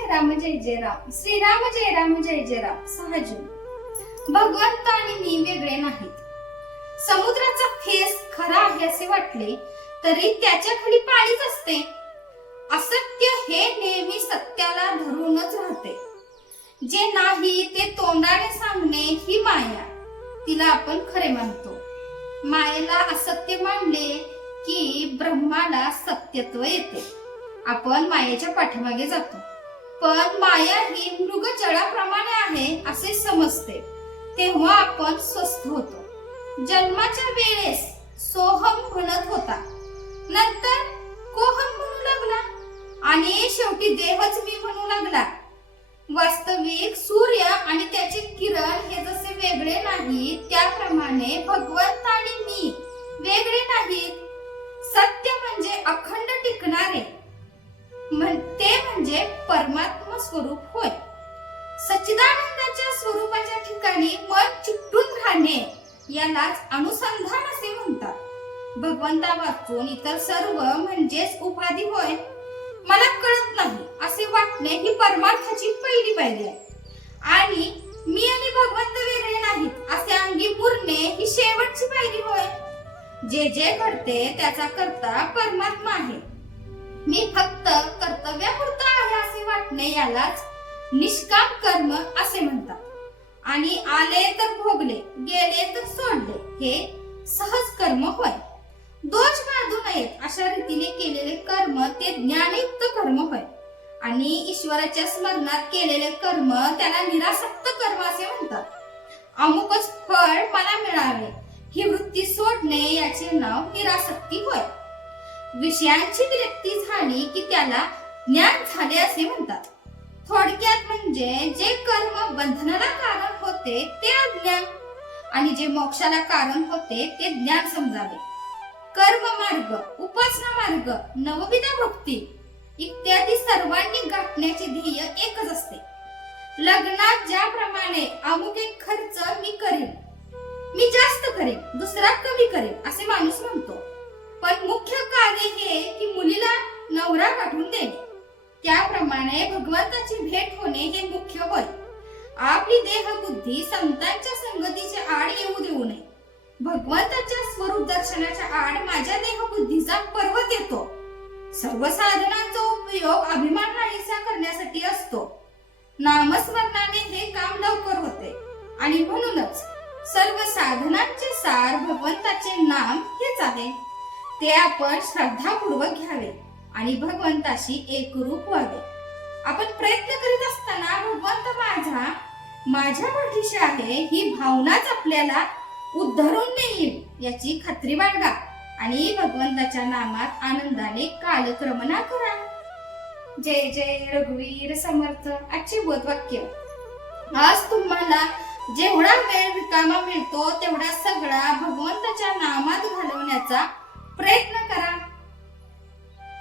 जय राम श्रीराम जय राम 6 जून. भगवंत आणि मी वेगळे नाहीत. समुद्राचा फेस खरा आहे असे वाटले तरी त्याच्या खाली पाणीच असते. असत्य हे नेहमी सत्याला धरूनच राहते. जे नाही ते तोंडाने सांगणे ही माया, तिला आपण खरे मानतो. मायेला असत्य मानले की ब्रह्माला सत्यत्व येते. आपण मायेच्या पाठीमागे जातो, पण माया ही मृगजळाप्रमाणे आहे असे समजते. तेव्हा आपण स्वस्थ होतो. जन्माच्या वेळेस सोहम म्हणत होता, नंतर कोहम म्हणू लागला आणि शेवटी देहच मी म्हणू लागला. वास्तविक सूर्य आणि त्याचे किरण हे जसे वेगळे नाहीत, त्याप्रमाणे भगवंत आणि मी वेगळे नाहीत. सत्य म्हणजे अखंड टिकणारे, ते म्हणजे परमात्मा स्वरूप होय. सच्चिदानंदाच्या स्वरूपाच्या ठिकाणी मन चिकटून राहणे यालाच अनुसंधान असे म्हणतात. भगवंता वाचून इतर सर्व म्हणजेच उपाधी होय. मला कळत नाही असे वाटणे ही परमार्थाची पहिली पायरी आहे. आणि मी आणि भगवंत वेगळे नाहीत असे अंगी मुरणे ही शेवटची पायरी होय. जे जे घडते त्याचा कर्ता परमात्मा आहे. मी फक्त कर्तव्यापुरता आहे असे वाटणे यालाच निष्काम कर्म असे म्हणतात. आणि आले तर भोगले, गेले तर सोडले हे सहज कर्म होय. दोष बांधू नयेत अशा रीतीने केलेले कर्म ते ज्ञानयुक्त कर्म होय. आणि ईश्वराच्या स्मरणात केलेले कर्म त्याला निरासक्त कर्म असे म्हणतात. अमुकच फळ मला मिळावे ही वृत्ती सोडणे याचे नाव निरासक्ती होय. विषयांची विरक्ती झाली की त्याला ज्ञान झाले असे म्हणतात. थोडक्यात म्हणजे जे कर्म बंधनाला कारण होते ते अज्ञान आणि जे मोक्षाला कारण होते ते ज्ञान समजावे. कर्म मार्ग, उपासना मार्ग, नवविधा भक्ती इत्यादी सर्वांनी गाठण्याचे ध्येय एकच असते. लग्नात ज्याप्रमाणे अमुक एक खर्च मी करेन, मी जास्त करेन, दुसरा कमी करेन असे माणूस म्हणतो. पण मुख्य कार्य हे की मुलीला नवरा गाठून देणे. त्याप्रमाणे भगवंताची भेट होणे हे मुख्य होय. आपली देहबुद्धी संतांच्या संगतीच्या आड येऊ देऊ नये. भगवंताच्या स्वरूप दर्शनाच्या आड माझ्या देहबुद्धीचा पर्वत येतो. सर्व साधनांचा उपयोग अभिमान नाहीसा करण्यासाठी असतो. नामस्मरणाने हे काम लवकर होते आणि म्हणूनच सर्व साधनांचे सार भगवंताचे नाम हेच आहे. ते आपण श्रद्धापूर्वक घ्यावे आणि भगवंताशी एकरूप व्हावे. आपण प्रयत्न करीत असताना भगवंत माझ्या पाठीशी आहे ही भावनाच आपल्याला उद्धरून नेईल याची खात्री बाळगा आणि भगवंताच्या नामात आनंदाने कालक्रमणा करा. जय जय रघुवीर समर्थ. आजचे बोधवाक्य. आज तुम्हाला जेवढा वेळ रिकामा मिळतो तेवढा सगळा भगवंताच्या नामात घालवण्याचा प्रयत्न करा.